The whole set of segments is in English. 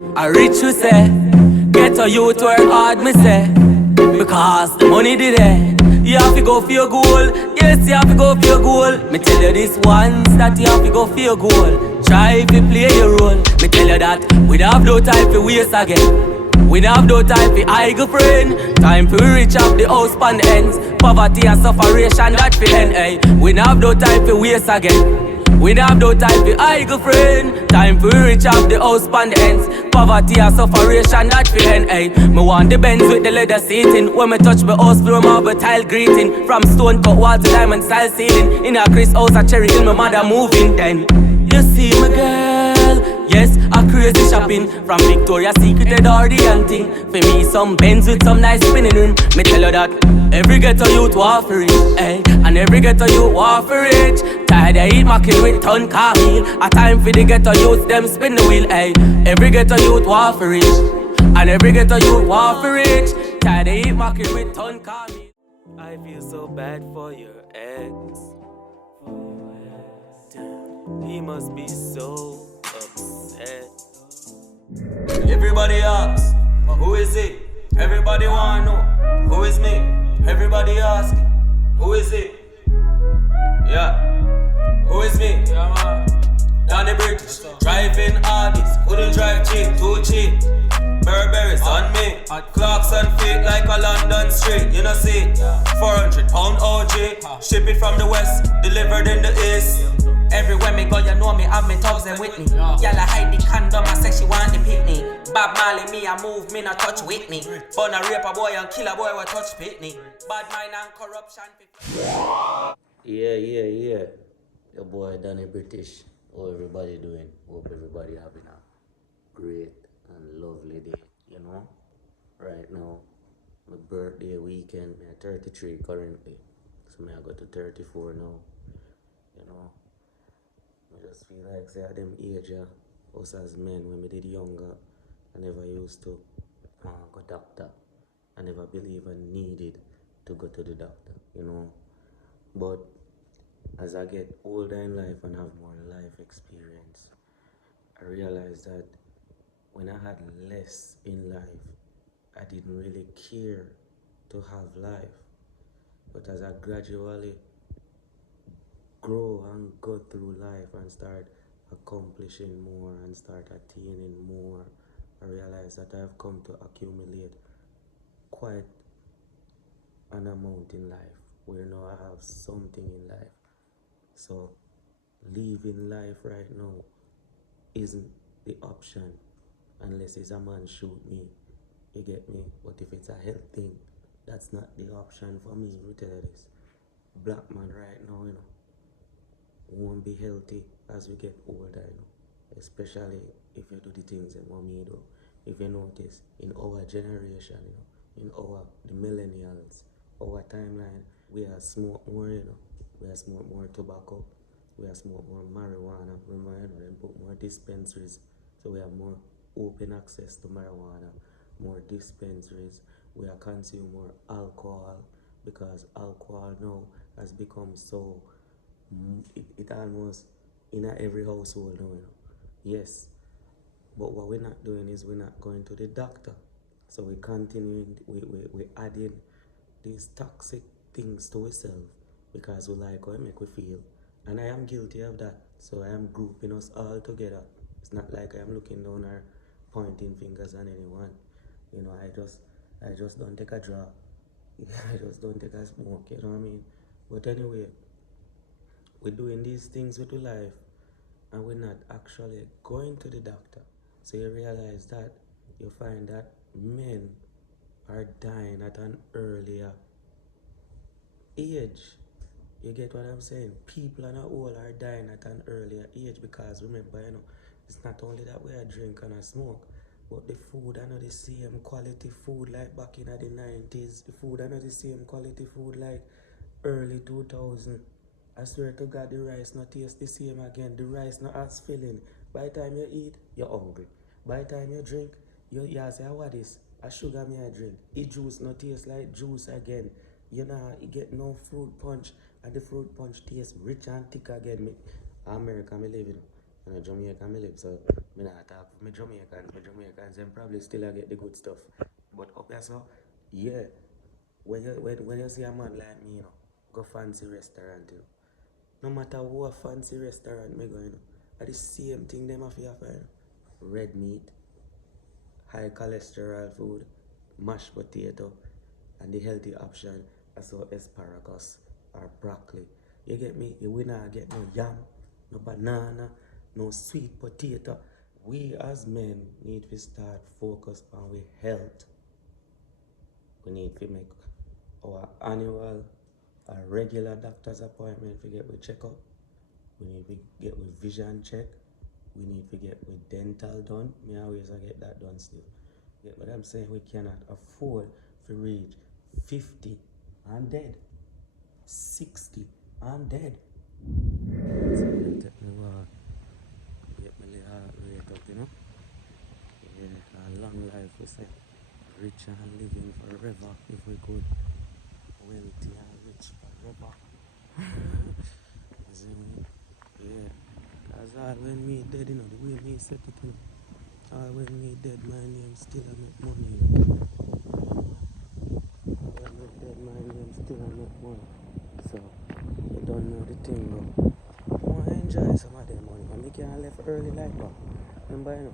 I rich you say, get a youth work hard me say, because the money did there. You have to go for your goal, yes you have to go for your goal. Me tell you this once, that you have to go for your goal. Try to play your role, me tell you that we don't have no time for waste again. We don't have no time for idle friend. Time for reach up the house pan the ends. Poverty and sufferation that fi end, hey. We don't have no time for waste again. We don't have no time for idle friend. Time for reach up the house pan the ends. Poverty and sufferation that fi end, hey. Me want the Benz with the leather seating. When me touch my house floor, marble tile greeting. From stone cut wall to diamond style ceiling. In a Chris house a Cherry Hill, my mother moving then. You see my girl, yes, a crazy shopping. From Victoria's Secret to Dardy and thing. For me some Benz with some nice spinning rim. Me tell you that every ghetto youth want for rich, eh? And every ghetto youth want for rich. Tired of eat mackerel with ton car meal. A time for the ghetto youth, them spin the wheel, eh? Every ghetto youth want for rich. And every ghetto youth want for rich. Tired of eat mackerel with ton car meal. I feel so bad for your ex. He must be so upset. Everybody asks, who is it? Everybody wanna know, who is me? Everybody asks, who is it? Yeah, who is me? Danny British, driving artist, couldn't drive cheap, too cheap. Burberry's on me, clocks on feet like a London street, you know see. 400 pound OG, ship it from the west, delivered in the east. Everywhere me go, you know me, have me thugs them with me. Y'all hide the condom, I say she want the picnic. Bob Marley, me I move, me not touch with me. Burn a rape a boy and kill a boy, we touch pitney. Bad mind and corruption. Yeah. Your boy Danny British. How everybody doing? Hope everybody having a great and lovely day, you know? Right now, my birthday weekend, I'm 33 currently. So I got to 34 now, you know? I just feel like say at them age, us as men, when we did younger, I never used to go doctor. I never believed I needed to go to the doctor, you know. But as I get older in life and have more life experience, I realized that when I had less in life, I didn't really care to have life. But as I gradually grow and go through life and start accomplishing more and start attaining more, I realize that I've come to accumulate quite an amount in life where now I have something in life. So living life right now isn't the option unless it's a man shoot me, you get me? But if it's a health thing, that's not the option for me. Let me tell you this, black man right now, you know, won't be healthy as we get older, you know, especially if you do the things that mommy do. If you notice, in our generation, you know, the millennials, our timeline, we are smoke more, you know, we are smoke more tobacco, we are smoke more marijuana, remember, you know, then put more dispensaries, so we have more open access to marijuana, more dispensaries, we are consuming more alcohol, because alcohol now has become so it almost in every household now, you know. Yes, but what we're not doing is we're not going to the doctor. So we're continuing, we're adding these toxic things to ourselves because we like how it make we feel. And I am guilty of that. So I am grouping us all together. It's not like I am looking down or pointing fingers on anyone. You know, I just don't take a draw. I just don't take a smoke, you know what I mean? But anyway, we're doing these things with our life and we're not actually going to the doctor. So you realize that you find that men are dying at an earlier age. You get what I'm saying? People and all are dying at an earlier age because remember, you know, it's not only that we are drink and a smoke, but the food are not the same quality food like back in the 90s. The food are not the same quality food like early 2000. I swear to God, the rice not taste the same again. The rice not as filling. By the time you eat, you're hungry. By the time you drink, you say, what this? A sugar me I drink. The juice not taste like juice again. You know, you get no fruit punch. And the fruit punch tastes rich and thick again. America me live in. And Jamaica me live. So Me not talk for me Jamaicans them probably still a get the good stuff. But up here so, yeah, when you see a man like me, go fancy restaurant, no matter what fancy restaurant me go, are the same thing them have here for, red meat, high cholesterol food, mashed potato, and the healthy option, so asparagus or broccoli. You get me? You will not get no yam, no banana, no sweet potato. We as men need to start focus on our health. We need to make our annual or regular doctor's appointment to get we checkup. We need to get with vision check. We need to get with dental done. Me always I get that done still. Get what I'm saying? We cannot afford to reach 50 and dead, 60 and dead. So you take me walk, get my heart rate up, Yeah, a long life we say. Rich and living forever if we could. Wealthy and rich forever. You see me? Yeah. Cause all when me dead, the way me set it, all when me dead, my name still I make money. All when me dead, my name still I make money. So, you don't know the thing, but I want to enjoy some of them money. And me can't left early like that. Remember,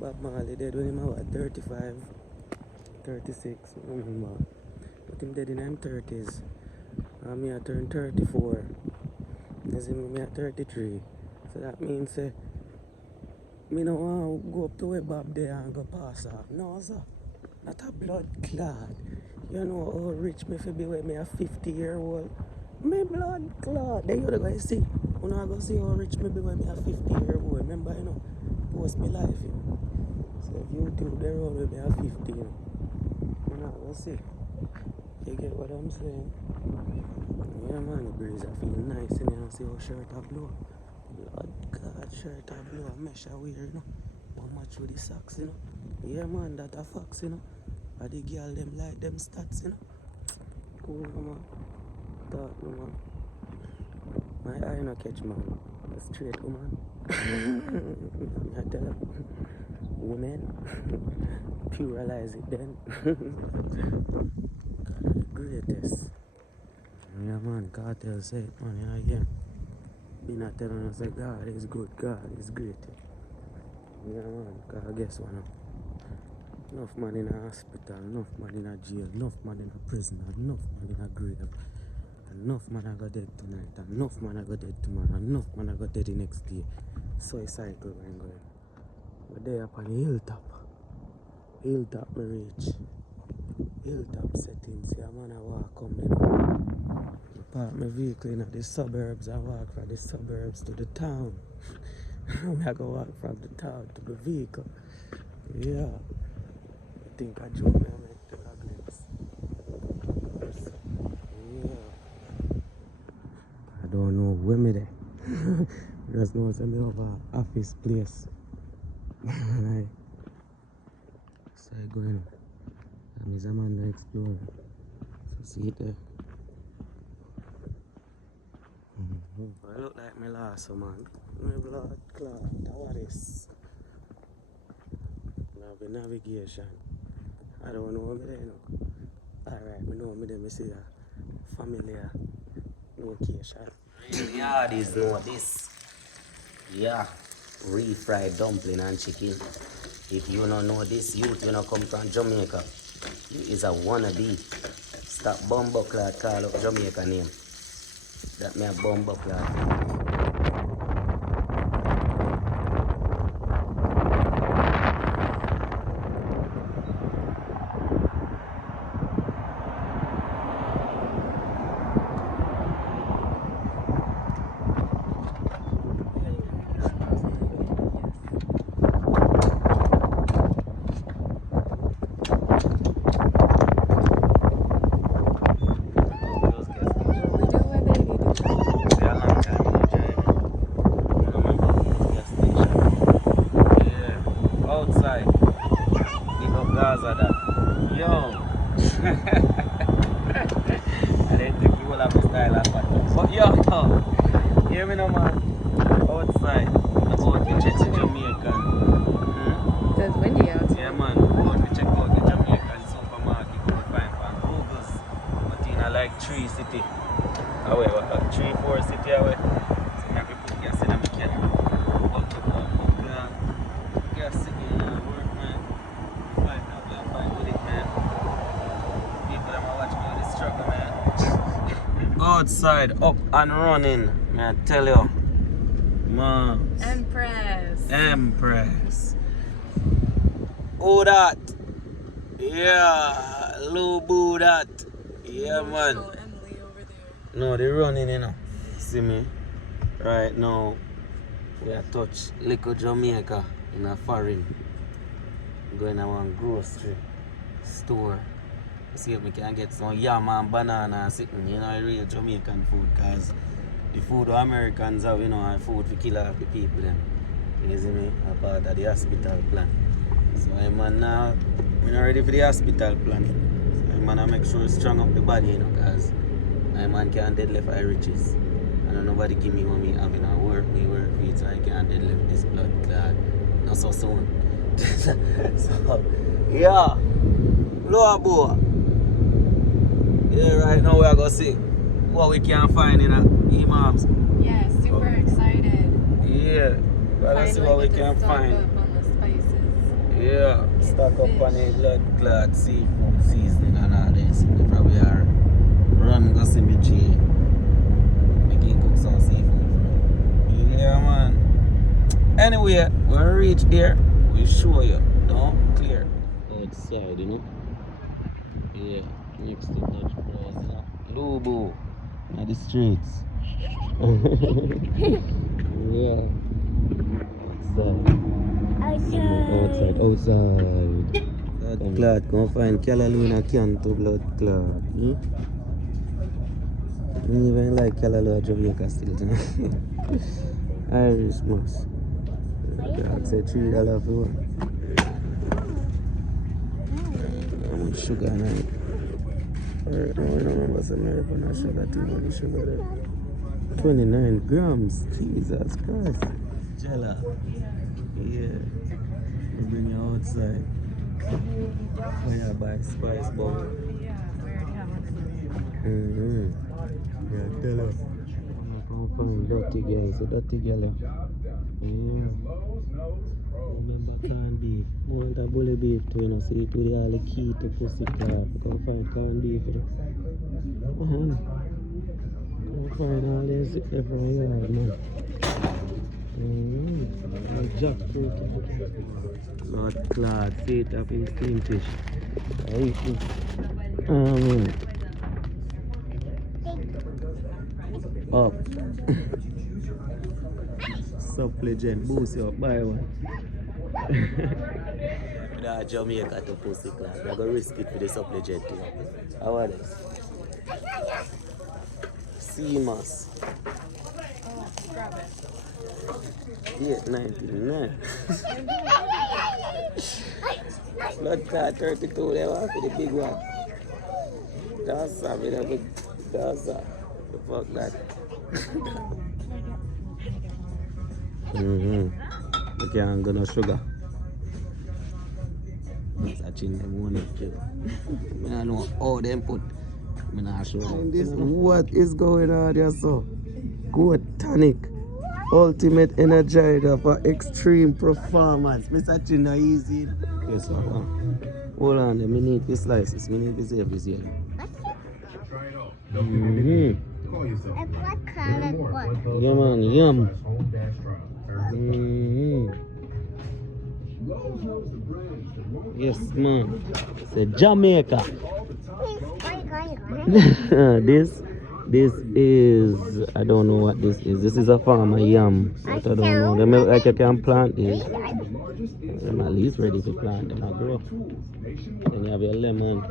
Bob Marley dead when he was 35, 36, remember. But him dead in his 30s. And me I turned 34. You see me at 33. So that means me no want to go up to where Bob there and go pass off. No, sir. Not a blood clot. You know how rich me fi be when me a 50-year-old. Me blood clot. Then you go see. You know I go see how rich me be when me a 50-year-old. Remember, post me life, So if you think they roll with me a 50, you know go see. You get what I'm saying? Yeah, man, the breeze I feel nice, and see how shirt I blow. Blood God, shirt I blow, mesh I wear, One match with the socks, Yeah, man, that a fox, And the girl, them like them stats, Cool, man. Talk, man. My eye no catch, man. A straight woman. I tell her, women, pluralize it then. God, the greatest. Yeah, man, cartel say it, man, again. Be not telling us that God is good, God is great. Yeah, man, because guess what? Enough man in a hospital, enough man in a jail, enough man in a prison, enough man in a grave. Enough man I got dead tonight, enough man I got dead tomorrow, enough man I got dead the next day. So a cycle going. We're there up on the hilltop. Hilltop me reach. Hilltop settings, yeah man I walk come in. I park my vehicle in the suburbs, I walk from the suburbs to the town. I go walk from the town to the vehicle. Yeah. I think I joke me I make the glimpse. Yeah. I don't know where me there. Just know send me over office place. Right. So I go in. And there's a man to explore. So see it there. I look like my last man. My blood clot. What is? Now the navigation. I don't know me there, Alright, I know me there, I see a familiar location. Yeah, this know this. Yeah, refried dumpling and chicken. If you don't know this, you don't come from Jamaica. You is a wannabe. Stop bumbuckler call up Jamaica name. That me a bumbuckler. Hear me now, man. Outside, about to check the Jamaican. like 3 city away, 3-4 city away. So I have to put gas in the can. Up gas in work, man. Fight with it, man. People that watch me with the struggle, man. Outside, up and running, man. I tell you, man. Empress. Oh, that. Yeah, Lubu that. Yeah, man. Emily over there. No, they're running, you know. See me? Right now, we are touch little Jamaica in a foreign. Going to one grocery store. See if we can get some yam and banana and something, you know, real Jamaican food. Because the food Americans have, you know, are food to kill off the people. Then. You see me? A part of the hospital plan. So I'm now, I'm not ready for the hospital planning. So I'm gonna make sure it's strong up the body, you know, because my man can't deadlift high riches. And nobody give me what me having at work, me work for it, so I can't deadlift this blood clot. Not so soon. So, yeah. Lower boy. Yeah, right now we are gonna see what we can find in Imams. Yeah, super excited. Yeah. We're gonna see what we can find. Yeah, stock up on the blood clot seafood seasoning and all this. They probably are run go see me G. Making cook some seafood. Yeah, man. Anyway, when we reach there, we show you. Don't clear. Outside, you know. Yeah, next to Dutch Plaza. Lubu. On the streets. Yeah. Outside. Blood clot, come find Calaluna can to blood clot. Hmm? I even like Calaluna Jamaica still, you know. Irish moss. I say $3 for one. How much sugar in it? I don't remember some American sugar, too much sugar there. 29 grams. Jesus Christ. Jella. Yeah. We bring you outside. Fire by spice bomb. Yeah, we already have one. Yeah, tell her. Come find dirty girl, so dirty girl. Yeah. Remember canned beef. I want a bully beef too, you know, so it will all the key to pussy club. Come find canned beef. Come find all this everywhere, man. Blood clot, feet up in Flintfish. Up. Supplement, boost you up, buy one. That Jamaica to pussy class. I'm going to risk it for the supplement. How are this? CMOS. Oh, grab it. $8.99. Blood clot 32, they want for the big one. That's a bit of a the fuck that. You can't go no sugar. That's a chin them one of you. I don't know how them put. I'm not sure. What is going on there, so? Good Tonic. Ultimate energizer for extreme performance. Mr. Chino easy. Yes, sir. Hold on, I need to slice this. I need to save this here. Yeah, man, yum. Yes, man. It's Jamaica. This is, I don't know what this is. This is a farmer yam. But I don't know. They make like you can plant this. I'm at least ready to plant them. I grow. Then you have your lemon.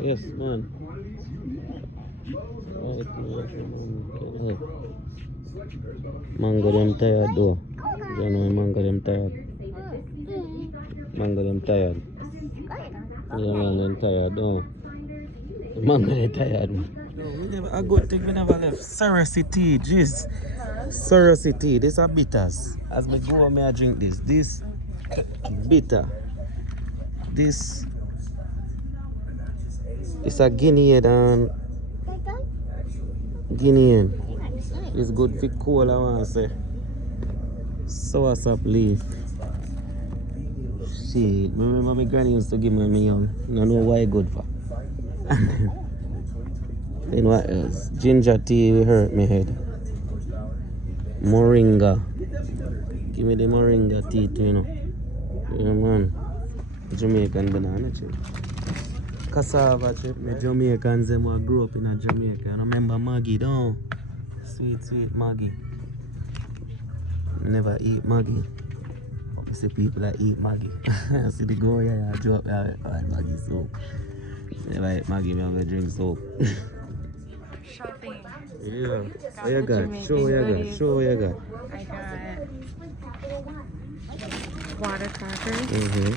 Yes, man. Mango them tired though. You know mango them tired. Mango them tired. Yeah, man, them tired though. Mango them tired, man. A good thing we never left. Serosity, jeez. Serosity, these are bitters. As me go, may I drink this. This bitter. This is a guinea head and Guinean. It's good for cold, I want to say. Soursop leaf. Shit, remember my granny used to give me when I young. I don't know why it's good for. Then what else? Ginger tea will hurt my head. Moringa. Give me the moringa tea too, you know. Yeah, man. Jamaican banana chip. Cassava chip. Me Jamaicans them who grew up in a Jamaica. I remember Maggie, don't? Sweet, sweet Maggie. I never eat Maggie. I see people that eat Maggie. I see the go here, I drop Maggie soup. Never eat Maggie, I'm gonna drink soup. Shopping. Yeah. Got What you the got? Jamaican Show what you got. goodies. Show what you got. I got water crackers,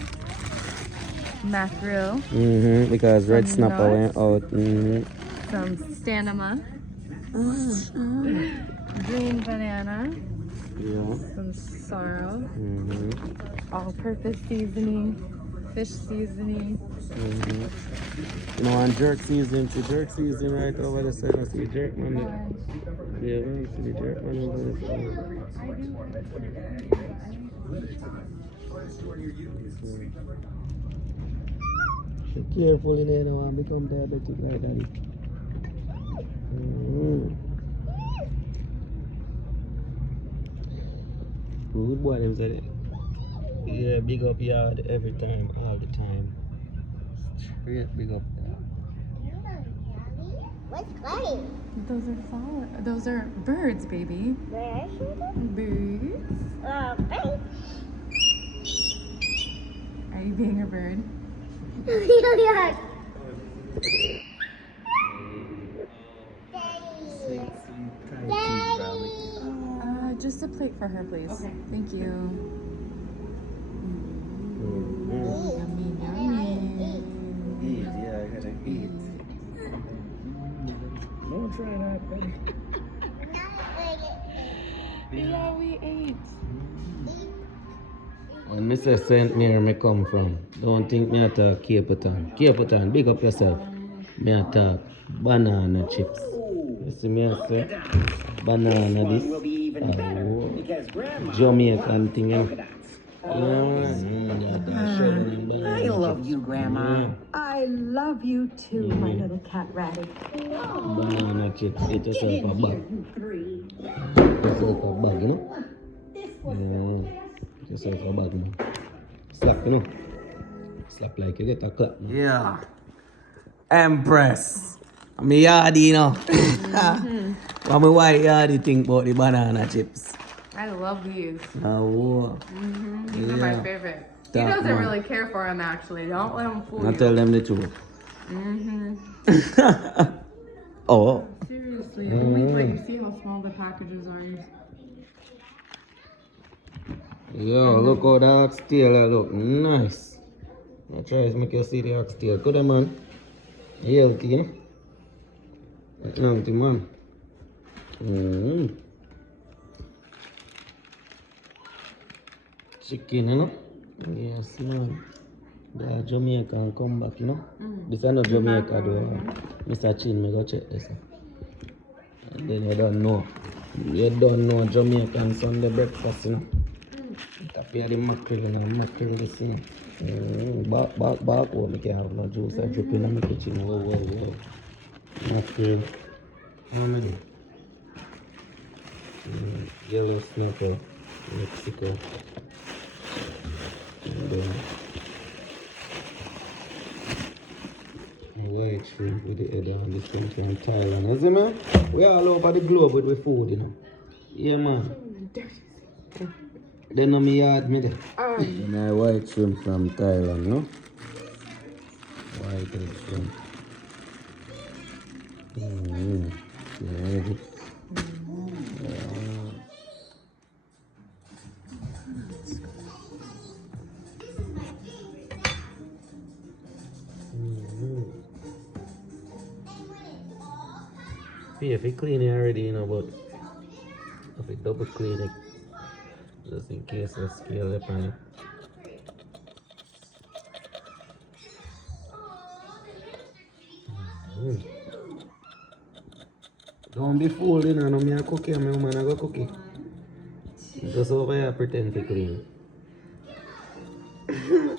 mackerel, Because red some snapper went nuts, out. some stanima, green banana, Yeah. some sorrel, all-purpose seasoning, fish seasoning. You know, and jerk season, see jerk season right over the side. I see jerk man. Yeah, man, see the jerk man over the side. Be careful in there now and become diabetic like that. Good boy, them said it. Yeah, big up yard every time, all the time. Straight big up yard. What's funny? Those are those are birds, baby. Birds. Thanks. Are you being a bird? Just a plate for her, please. Okay. Thank you. Yummy, yummy. Eat, yeah, I gotta eat. Don't try that, buddy. Yeah, we ate. When Mr. St. Mary me come from, don't think me attack Cape Town. Cape Town, big up yourself. Me attack banana chips. You see me I say? Banana this. Jamaican thing. I love you, Grandma. I love you too, my little cat ratty. Banana chips. Eat yourself a bag. Eat yourself a bag, you know? Yeah. Eat yourself a bag, you know? Slap, you know? Slap like you get a clap. Yeah. Empress. I'm a yardie, you know. What my white yardie think about the banana chips? I love these. Oh, These are my favorite. He doesn't really care for them, actually. Don't let him fool you. I tell them the truth. Oh. Seriously, but you see how small the packages are. Yo, look how the oxtail look nice. I try to make you see the oxtail. Good man. Healthy, you know? Healthy, man. Chicken, you know? Yes, man. The Jamaican come back, you know? This is not Jamaica, though. Mr. Chin, me go check this. And then you don't know. You don't know Jamaican Sunday breakfast, you know? Tapia the mackerel, you know? Mackerel this, you know? Back, oh, I can have no juice. I drip in my kitchen. Whoa. Mackerel. How many? Yellow snapper, Mexico. And then white shrimp with the head on this one from Thailand. You see me? We all over the globe with the food, you know. Yeah, man. Then on my yard, me there. And I white shrimp from Thailand, no? White shrimp. Yeah. See if you clean it already, you know, but if you double clean it, just in case I scale up on it. Don't be fooled, you know. No, me a cookie, and my woman a go cookie. Just over here pretend to clean.